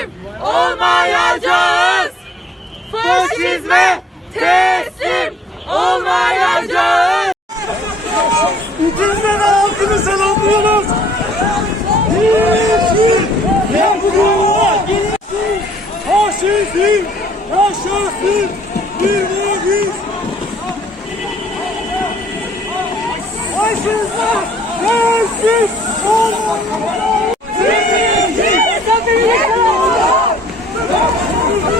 teslim olmayacağız. Faşizme teslim olmayacağız. İkinizden halkını selamlıyoruz. Faşizm yaşasın bir biz. Faşizme teslim olmayacağız. Yaşasın, yaşasın.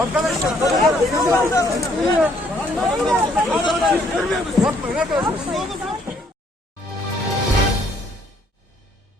Arkadaşlar. Yapmayın arkadaşlar.